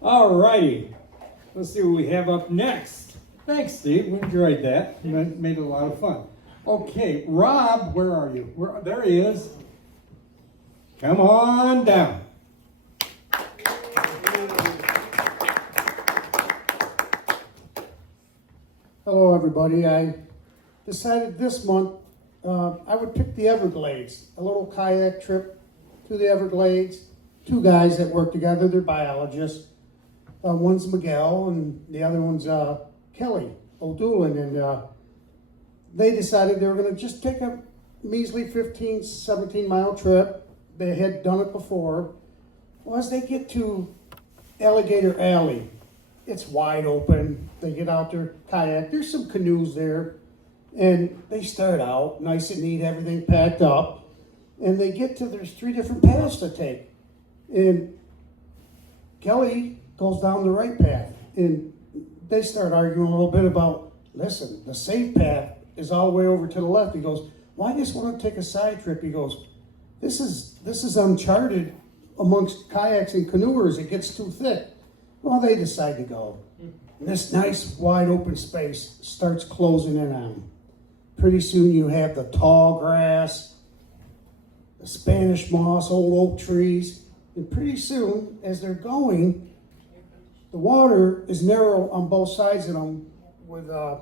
All righty. Let's see what we have up next. Thanks, Steve. We enjoyed that. Made it a lot of fun. Okay, Rob, where are you? There he is. Come on down. Hello, everybody. I decided this month I would pick the Everglades, a little kayak trip to the Everglades. Two guys that work together, they're biologists. One's Miguel and the other one's Kelly O'Doolin. And they decided they were going to just take a measly 15, 17-mile trip. They had done it before. Well, as they get to Alligator Alley, it's wide open. They get out their kayak. There's some canoes there. And they start out nice and neat, everything packed up. And they get to, there's 3 different paths to take. And Kelly goes down the right path. And they start arguing a little bit about, listen, the safe path is all the way over to the left. He goes, well, I just want to take a side trip. He goes, this is uncharted amongst kayaks and canoers. It gets too thick. Well, they decide to go. And this nice wide open space starts closing in on them. Pretty soon you have the tall grass, the Spanish moss, old oak trees, and pretty soon, as they're going, the water is narrow on both sides of them with the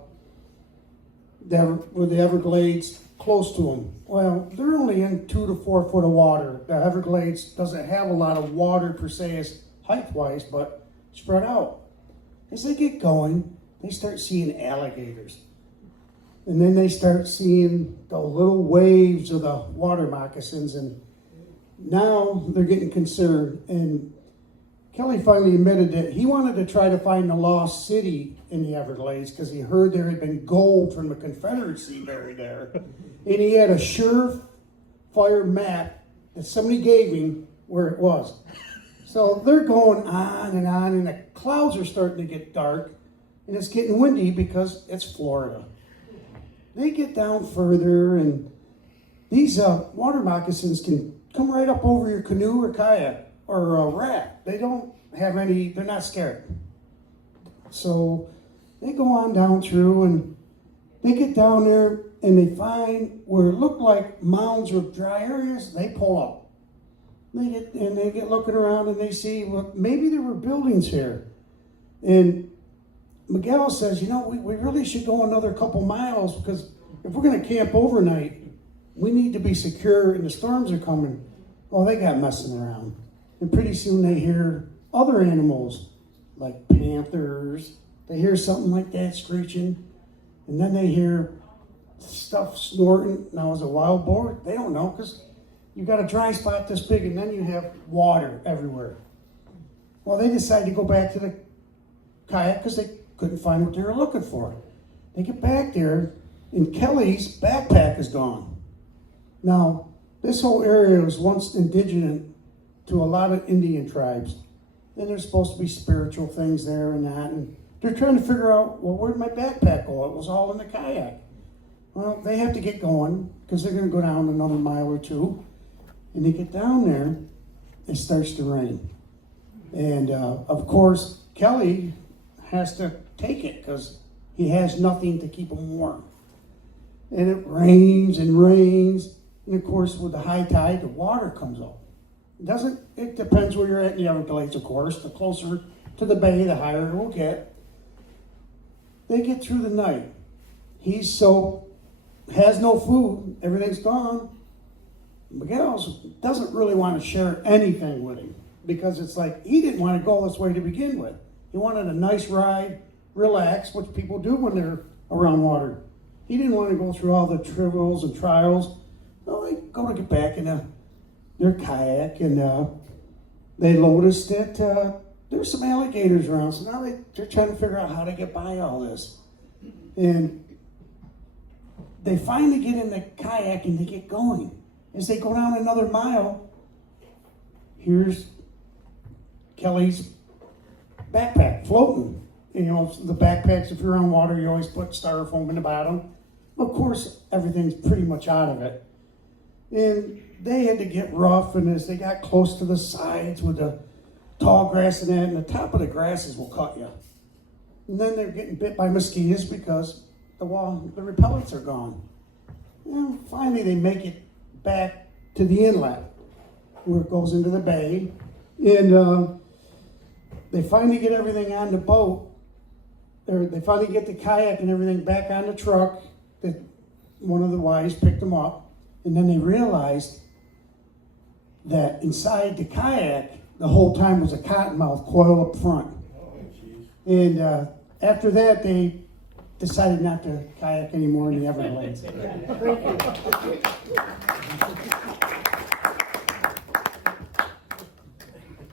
Everglades close to them. Well, they're only in 2 to 4 foot of water. The Everglades doesn't have a lot of water per se as height-wise, but spread out. As they get going, they start seeing alligators. And then they start seeing the little waves of the water moccasins, and now they're getting concerned. And Kelly finally admitted that he wanted to try to find the lost city in the Everglades because he heard there had been gold from the Confederacy buried there. And he had a surefire map that somebody gave him where it was. So they're going on, and the clouds are starting to get dark, and it's getting windy because it's Florida. They get down further, and these water moccasins can come right up over your canoe or kayak or a raft. They don't have any, they're not scared. So they go on down through, and they get down there, and they find where it looked like mounds of dry areas. They pull up. They get looking around, and they see, well, maybe there were buildings here. And Miguel says, we really should go another couple miles, because if we're going to camp overnight, we need to be secure, and the storms are coming. Well, they got messing around. And pretty soon they hear other animals, like panthers. They hear something like that screeching. And then they hear stuff snorting. Now, is it wild boar? They don't know, because you've got a dry spot this big, and then you have water everywhere. Well, they decide to go back to the kayak because they couldn't find what they were looking for. They get back there, and Kelly's backpack is gone. Now, this whole area was once indigenous to a lot of Indian tribes. And there's supposed to be spiritual things there and that. And they're trying to figure out, well, where'd my backpack go? It was all in the kayak. Well, they have to get going because they're going to go down another mile or two. And they get down there, it starts to rain. And of course, Kelly has to take it because he has nothing to keep him warm. And it rains and rains. And of course, with the high tide, the water comes up. It depends where you're at in the Everglades, of course. The closer to the bay, the higher it will get. They get through the night. He's soaked, has no food, everything's gone. Miguel doesn't really want to share anything with him because it's like he didn't want to go this way to begin with. He wanted a nice ride, relax, which people do when they're around water. He didn't want to go through all the trials and trials. No, they go to get back in their kayak, and they noticed that there's some alligators around. So now they're trying to figure out how to get by all this. And they finally get in the kayak and they get going. As they go down another mile, here's Kelly's backpack floating. The backpacks, if you're on water, you always put styrofoam in the bottom. Of course, everything's pretty much out of it. And they had to get rough, and as they got close to the sides with the tall grass and that, and the top of the grasses will cut you. And then they're getting bit by mosquitoes because the repellents are gone. And finally they make it back to the inlet where it goes into the bay. And they finally get everything on the boat. They finally get the kayak and everything back on the truck. That one of the wives picked them up. And then they realized that inside the kayak, the whole time was a cottonmouth coil up front. And after that, they decided not to kayak anymore in the Everglades. Thank you.